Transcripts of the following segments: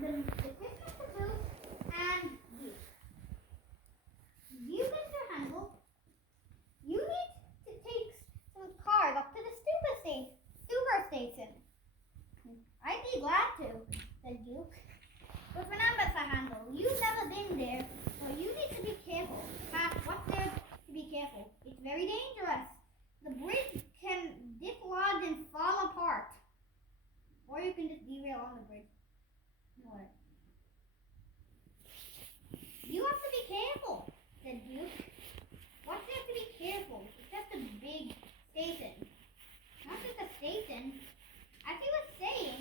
the Christmas caboose and you. You, Mr. Handel, you need to take some cars up to the super station. I'd be glad to, said Duke. But remember, Sir Handel, you've never been there, so you need to be careful. What's there to be careful? It's very dangerous. The bridge can dislodge and fall apart. Or you can just derail on the bridge. What? You have to be careful, said Duke. What's there to be careful? It's just a big station. Not just a station. As he was saying,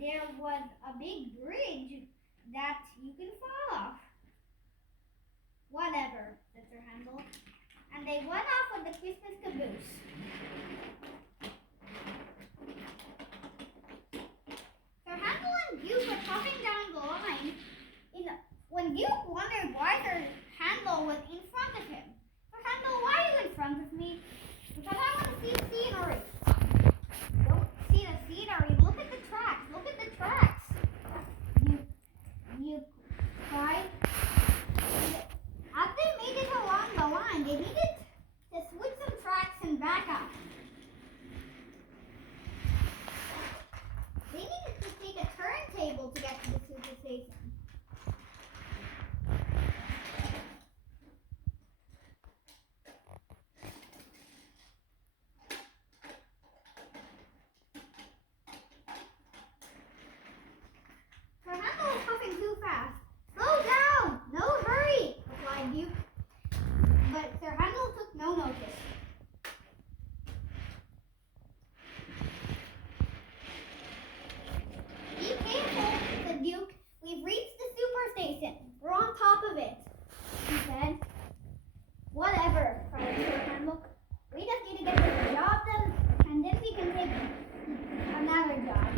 there was a big bridge that you can fall off. Whatever, said Sir Handel. And they went off with the Christmas caboose. Sir Handel and Duke were puffing down the line when Duke wondered why Sir Handel was in front of him. Sir Handel, why are you in front of me? Because I want to see the scenery. Don't see the scenery. Look at the tracks. Look at the tracks. You cried. As they made it along the line, they needed to switch some tracks and back up. They needed to take a turntable to get to the super station. Sir Handel was puffing too fast. Slow down! No hurry! Replied Duke. But Sir Handel took no notice. Be careful, said Duke. We've reached the super station. We're on top of it, he said. Whatever, cried Sir Handel. We just need to get this job done, and then we can take another job.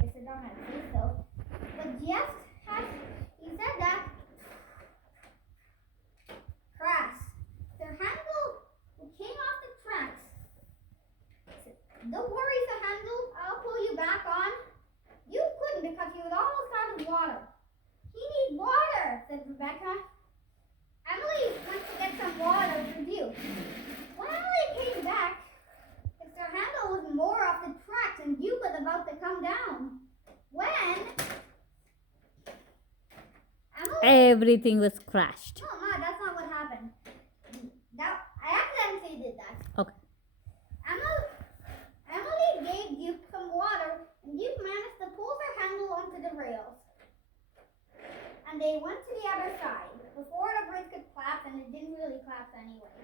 Mr. Don had to say so. But just as he said that, crash. Sir Handel came off the tracks. Said, don't worry, Sir Handel, I'll pull you back on. You couldn't because he was almost out of water. He needs water, said Rebecca. Emily went to get some water for Duke. When Emily came back, Sir Handel was more off the tracks and Duke was about to come down. When Everything was crashed. No, Ma, that's not what happened. I accidentally did that. Okay. Emily gave Duke some water, and Duke managed to pull Sir Handel onto the rails. And they went to the other side before the bridge could collapse, and it didn't really collapse anyway.